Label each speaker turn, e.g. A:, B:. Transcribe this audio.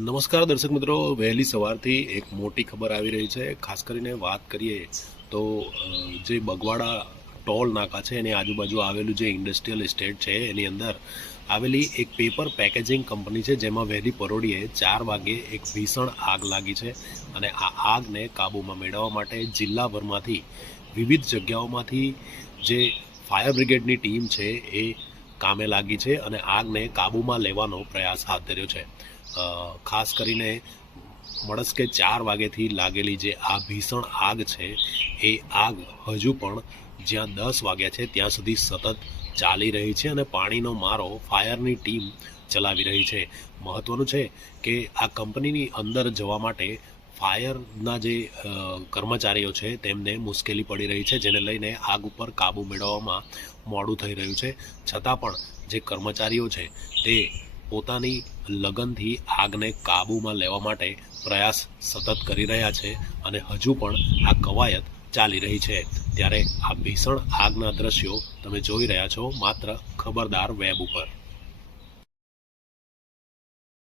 A: નમસ્કાર દર્શક મિત્રો. વહેલી સવારથી એક મોટી ખબર આવી રહી છે. ખાસ કરીને વાત કરીએ તો જે બગવાડા ટોલ નાકા છે, એની આજુબાજુ આવેલું જે ઇન્ડસ્ટ્રીયલ એસ્ટેટ છે, એની અંદર આવેલી એક પેપર પેકેજિંગ કંપની છે, જેમાં વહેલી પરોડીએ ચાર વાગે એક ભીષણ આગ લાગી છે અને આ આગને કાબૂમાં મેળવવા માટે જિલ્લાભરમાંથી વિવિધ જગ્યાઓમાંથી જે ફાયર બ્રિગેડની ટીમ છે, એ કામે લાગી છે અને આગને કાબૂમાં લેવાનો પ્રયાસ હાથ ધર્યો છે. ખાસ કરીને મળસ્કે ચાર વાગ્યેથી લાગેલી જે આ ભીષણ આગ છે, એ આગ હજુ પણ જ્યાં દસ વાગ્યા છે, ત્યાં સુધી સતત ચાલી રહી છે અને પાણીનો મારો, ફાયરની ટીમ ચલાવી રહી છે. મહત્વનું છે કે આ કંપનીની અંદર જવા માટે ફાયરના જે કર્મચારીઓ છે, તેમને મુશ્કેલી પડી રહી છે, જેને લઈને આગ ઉપર કાબૂ મેળવવામાં મોડું થઈ રહ્યું છે. છતાં પણ જે કર્મચારીઓ છે, તે પોતાની લગનથી આગને કાબૂમાં લેવા માટે પ્રયાસ સતત કરી રહ્યા છે અને હજુ પણ આ કવાયત ચાલી રહી છે. ત્યારે આ ભીષણ આગના દ્રશ્યો તમે જોઈ રહ્યા છો માત્ર ખબરદાર વેબ ઉપર.